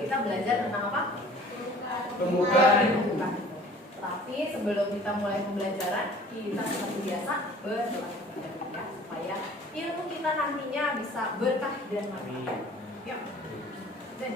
kita belajar tentang apa? Pembukaan. Tapi sebelum kita mulai pembelajaran, kita seperti biasa berdoa ya, supaya ilmu kita nantinya bisa berkah dan manfaat. Yuk. Dan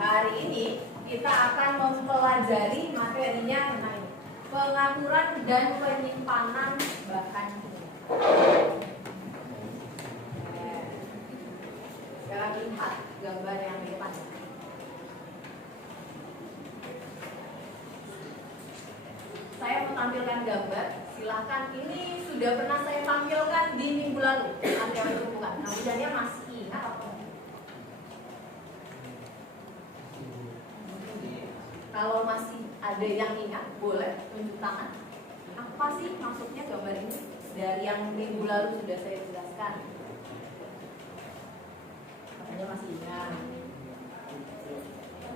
hari ini kita akan mempelajari materinya tentang pengaturan dan penyimpanan bahan kimia. Sekarang lihat gambar yang di depan. Saya mau tampilkan gambar. Silahkan, ini sudah pernah saya tampilkan di minggu lalu. Nanti itu bukan. Nah, hujannya masih ingat apa? Kalau masih ada yang ingat, boleh tunjuk tangan. Apa sih maksudnya gambar ini? Dari yang minggu lalu sudah saya jelaskan. Katanya masih ingat.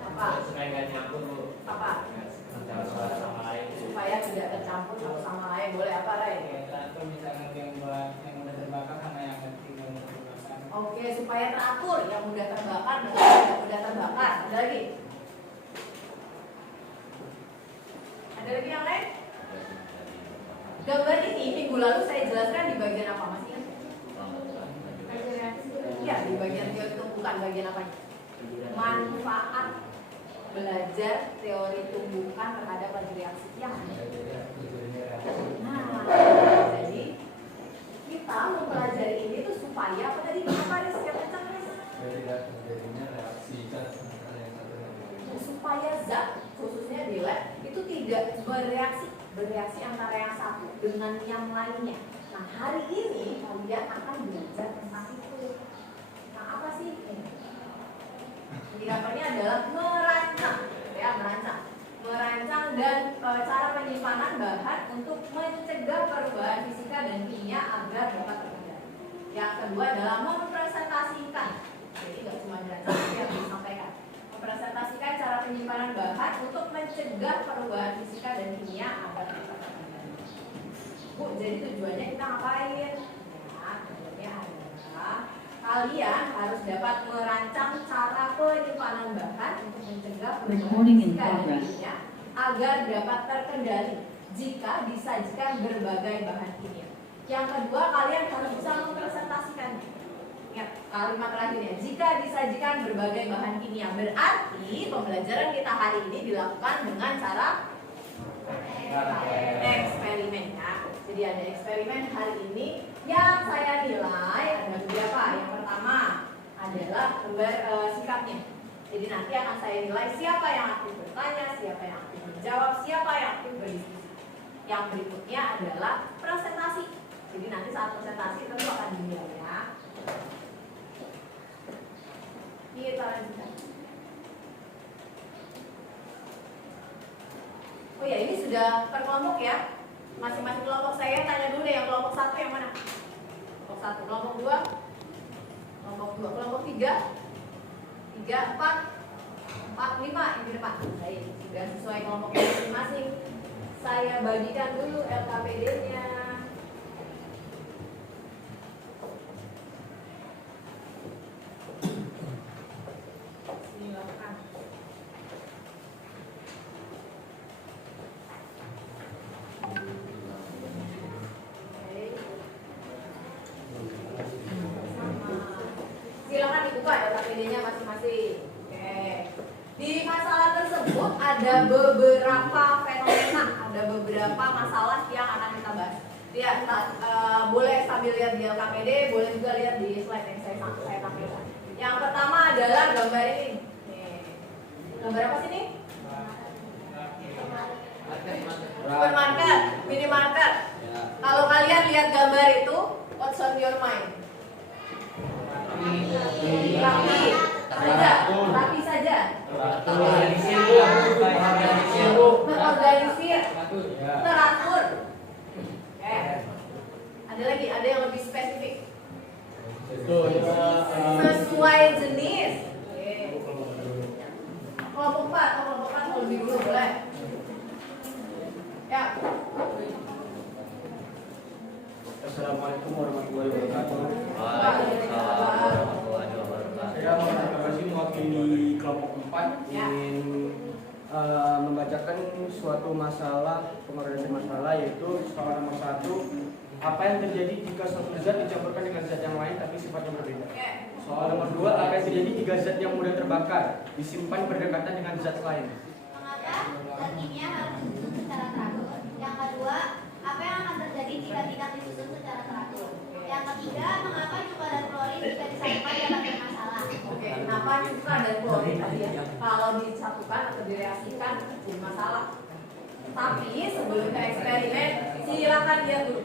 Apa? Supaya nggak nyampur, Bu. Apa? Antara sama lain. Supaya tidak tercampur satu sama lain. Boleh apa, Ray? Atau misalnya yang mudah terbakar sama yang tinggal terbakar. Oke, supaya teratur yang mudah terbakar dan yang tidak mudah terbakar. Ada lagi? Ada lagi yang lain? Gambar ini minggu lalu saya jelaskan di bagian apa, Mas ingat? Ya, di bagian teori tumbuhan. Bagian apa? Manfaat belajar teori tumbuhan terhadap laju reaksi. Yang nah, jadi kita mempelajari ini tuh supaya apa tadi? Apa ada siapa kencang, Mas? Supaya zat khususnya di lab itu tidak bereaksi antara yang satu dengan yang lainnya. Nah, hari ini kalian akan belajar tentang itu. Nah, apa sih ini? Indikatornya adalah merancang, ya, merancang dan cara penyimpanan bahan untuk mencegah perubahan fisika dan kimia agar dapat terkendali. Yang kedua adalah mempresentasikan. Jadi nggak cuma dirancang, tapi yang disampaikan. Mempresentasikan cara penyimpanan bahan untuk mencegah perubahan fisika dan kimia agar dapat terkendali. Bu, jadi tujuannya kita ngapain? Ya, tujuannya adalah kalian harus dapat merancang cara penyimpanan bahan untuk mencegah perubahan fisika dan kimia agar dapat terkendali jika disajikan berbagai bahan kimia. Yang kedua, kalian harus bisa mempresentasikannya. Ingat kalimat terakhirnya, jika disajikan berbagai bahan kimia. Berarti pembelajaran kita hari ini dilakukan dengan cara eksperimen ya. Jadi ada eksperimen hari ini yang saya nilai ada beberapa. Yang pertama adalah sikapnya. Jadi nanti akan saya nilai siapa yang aktif bertanya, siapa yang aktif menjawab, siapa yang aktif berdiskusi. Yang berikutnya adalah presentasi. Jadi nanti saat presentasi tentu akan dinilai ya. Kita lanjutkan. Oh ya, ini sudah per kelompok ya. Masing-masing kelompok saya tanya dulu deh, yang kelompok 1 yang mana? Kelompok 1, kelompok 2, kelompok 3, 4, 5 yang di depan. Baik, sudah sesuai kelompoknya masing-masing. Saya bagikan dulu LKPD-nya. Silakan. Sama ada beberapa fenomena, ada beberapa masalah yang akan kita bahas. Lihat, boleh sambil lihat di LKPD, boleh juga lihat di slide yang saya tampilkan. Yang pertama adalah gambar ini. Nih. Gambar apa sih ini? Supermarket, minimarket. Kalau kalian lihat gambar itu, what's on your mind? Rapi saja. Terorganisir, teratur. Ada lagi, ada yang lebih spesifik. Sesuai jenis. Kelompok 4 mau lebih dulu boleh. Ya. Assalamualaikum warahmatullahi wabarakatuh. Waalaikumsalam warahmatullahi wabarakatuh. Saya Muhammad Kabasi mewakili kelompok 4 ingin membacakan suatu masalah, pengorganisasi masalah, yaitu soal nomor 1. Apa yang terjadi jika suatu zat dicampurkan dengan zat yang lain tapi sifatnya berbeda? Soal nomor 2, apa yang terjadi jika zat yang mudah terbakar disimpan berdekatan dengan zat lain? Mengapa zat kimia harus disusun secara teratur? Yang kedua, apa yang akan terjadi jika tidak disusun secara teratur? Yang ketiga, mengapa cuka dan klorin jika disatukan dapat bermasalah? Oke, kenapa cuka dan klorin tadi ya? Kalau disatukan atau direaksikan jadi masalah. Tapi sebelum ke eksperimen, silakan lihat dulu.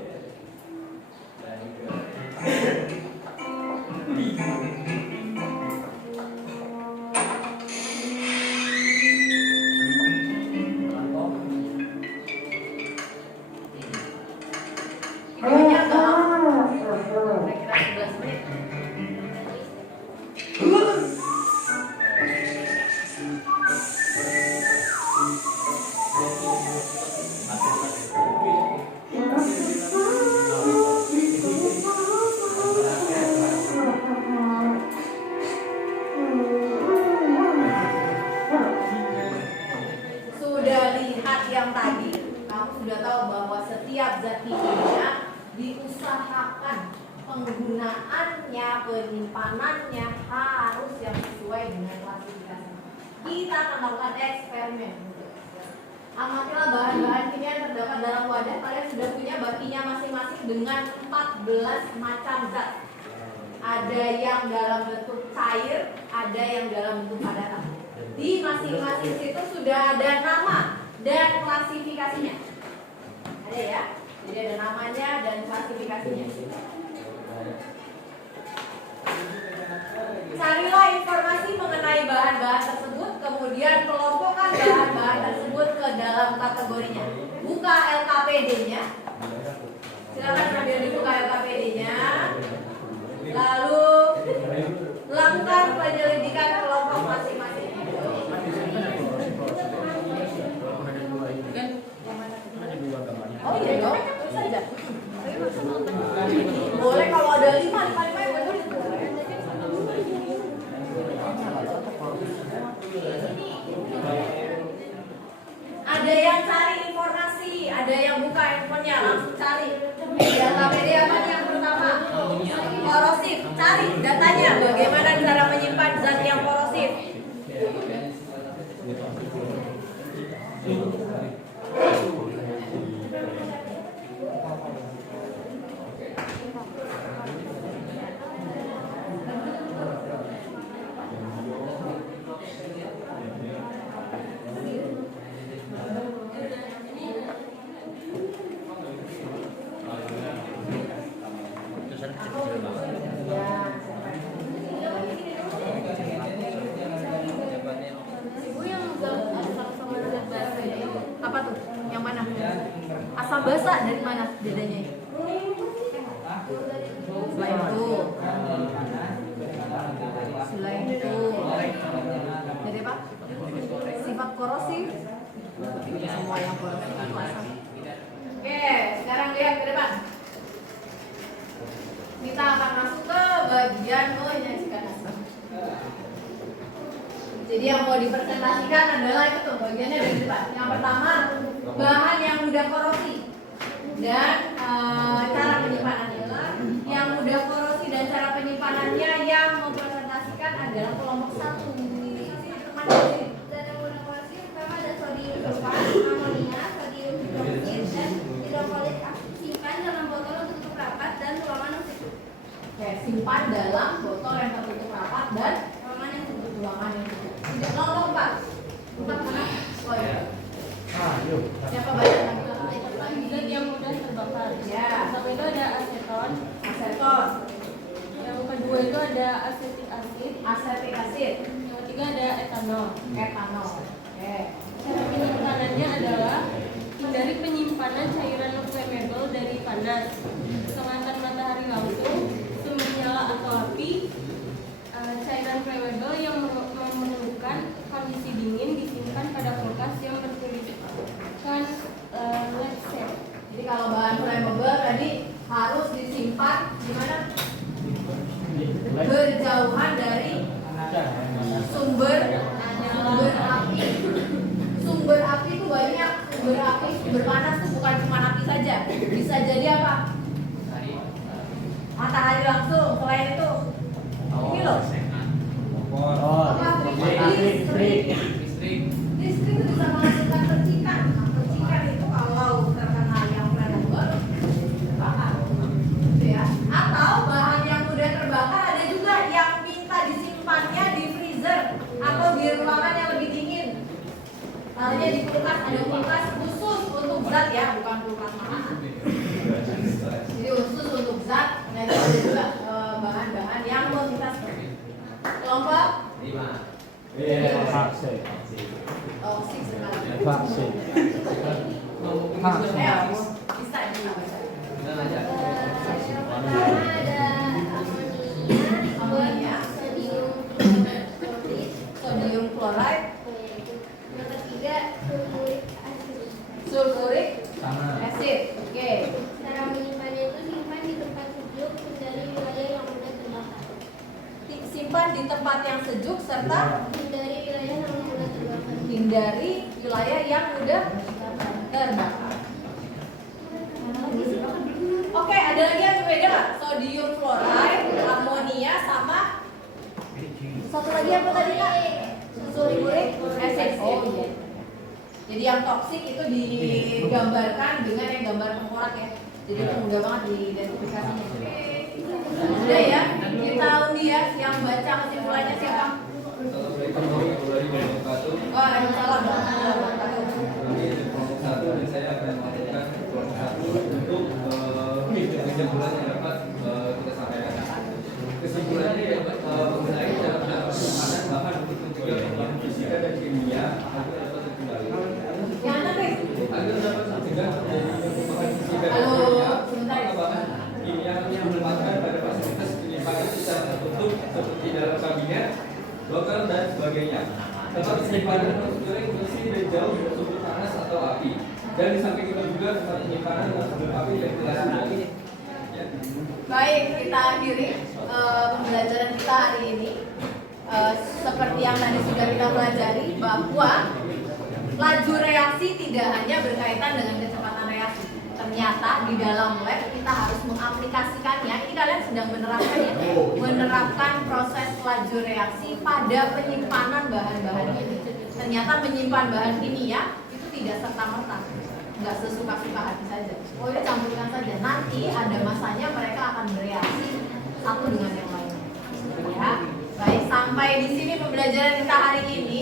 Videonya agak lama, kira-kira 11 menit. Sudah lihat yang tadi, kamu sudah tahu bahwa setiap zat kimia diusahakan penggunaannya, penyimpanannya harus yang sesuai dengan klasifikasi. Kita akan melakukan eksperimen. Amatilah bahan-bahan kimia yang terdapat dalam wadah. Kalian sudah punya bakinya masing-masing dengan 14 macam zat. Ada yang dalam bentuk cair, ada yang dalam bentuk padat. Di masing-masing situ sudah ada nama dan klasifikasinya. Ada ya? Jadi ada namanya dan klasifikasinya. Carilah informasi mengenai bahan-bahan tersebut, kemudian kelompokkan bahan-bahan tersebut ke dalam kategorinya. Buka LKPD-nya. Silakan sambil dibuka LKPD-nya. Lalu lakukan penyelidikan kelompok masing-masing. Oh iya dong, terus saja. Boleh kalau ada 5 yang boleh. Ada yang cari informasi, ada yang buka handphonenya, langsung cari. Yang KPD apa nih yang pertama? Korosif, cari datanya. Bagaimana cara menyimpan zat yang korosif? Apa tuh? Yang mana? Asam basa dari mana bedanya? Selain itu. Jadi apa? Sifat korosif. Semua yang korosif itu asam. Oke, sekarang lihat ke depan. Kita akan masuk ke bagian menyajikan asam. Jadi yang mau dipresentasikan adalah itu tuh bagiannya dari depan. Yang pertama, bahan yang mudah korosi dan cara penyimpanannya. Yang mudah korosi dan cara penyimpanannya yang mempresentasikan adalah kelompok 1. Dan yang mudah korosi pertama Nomor 4. 4 mana? Oh ya. Yuk. Siapa banyak? Zat yang mudah terbakar. Ya. Pertama itu ada aseton. Aseton, Yang kedua itu ada asetik asid. asetik asid, Yang ketiga ada etanol. etanol. Oke. Cara penyimpanannya adalah hindari penyimpanan cairan flammable dari panas, kehangatan matahari langsung, sumber nyala atau api. Cairan flammable yang memerlukan kondisi dingin disimpan pada kulkas yang bertuliskan let's say. Jadi kalau bahan flammable tadi harus disimpan di mana? Berjauhan dari sumber api. Sumber api itu banyak. Sumber panas itu bukan cuma api saja. Bisa jadi apa? Matahari langsung. Selain itu, ini loh. Listrik. Listrik itu bisa menghasilkan percikan. Nah, percikan itu kalau terkena yang flammable terbakar. Gitu ya. Atau bahan yang mudah terbakar ada juga yang minta disimpannya di freezer atau di ruangan yang lebih dingin. Misalnya di kulkas, ada kulkas khusus untuk zat ya, bukan kulkas makanan. Jadi khusus untuk zat. Nah itu ada juga bahan-bahan yang meminta seperti itu. Kelompok Vaksin. toksik sekali. Vaksin. Bisa baca. Yang pertama ada amonia, Sodium chloride, yang ketiga sulfurik asid. sulfuric Sama. acid. Oke. Cara menyimpannya itu simpan di tempat sejuk dari wilayah yang mudah terbakar. Simpan di tempat yang sejuk serta Hindari wilayah yang mudah terbakar. hindari wilayah yang mudah terbakar. Oke, ada lagi yang berbeda nggak? Sodium fluoride, amonia, sama satu lagi apa tadi kak? Sulfuric acid. Oh iya. Jadi yang toksik itu digambarkan dengan yang gambar tengkorak ya. Jadi itu mudah banget diidentifikasinya. Udah ya, kita undi ya. Yang baca kesimpulannya siapa? Waalaikumsalam. Ini kelompok 1 dan saya akan melakukan kelompok 1 untuk kesimpulan yang dapat kita sampaikan. Kesimpulannya ya mengenai cara penyimpanan bahan untuk mencegah perubahan fisika dan kimia agar dapat terkendali. Yang mana Chris? Agar dapat mencegah terjadinya perubahan fisika dan Halo, kimia, sebentar. maka bahan kimia harus menempatkan pada fasilitas penyimpanan secara tertutup seperti dalam kabinet, loker dan sebagainya. Tempat penyimpanan harus bersih dan jauh dari sumber panas atau api. Dan di samping itu juga tempat penyimpanan harus dilengkapi ventilasi. Ya. Baik, kita akhiri pembelajaran kita hari ini. Seperti yang tadi sudah kita pelajari bahwa laju reaksi tidak hanya berkaitan dengan kecepatan reaksi. Ternyata di dalam lab kita harus mengaplikasikannya. Ini kalian sedang menerapkannya, menerapkan proses laju reaksi pada penyimpanan bahan-bahan ini. Ternyata menyimpan bahan kimia itu tidak serta-merta, nggak sesuka-suka hati saja. Oh ini campurkan saja. Nanti ada masanya mereka akan bereaksi satu dengan yang lain. Ya, baik sampai di sini pembelajaran kita hari ini.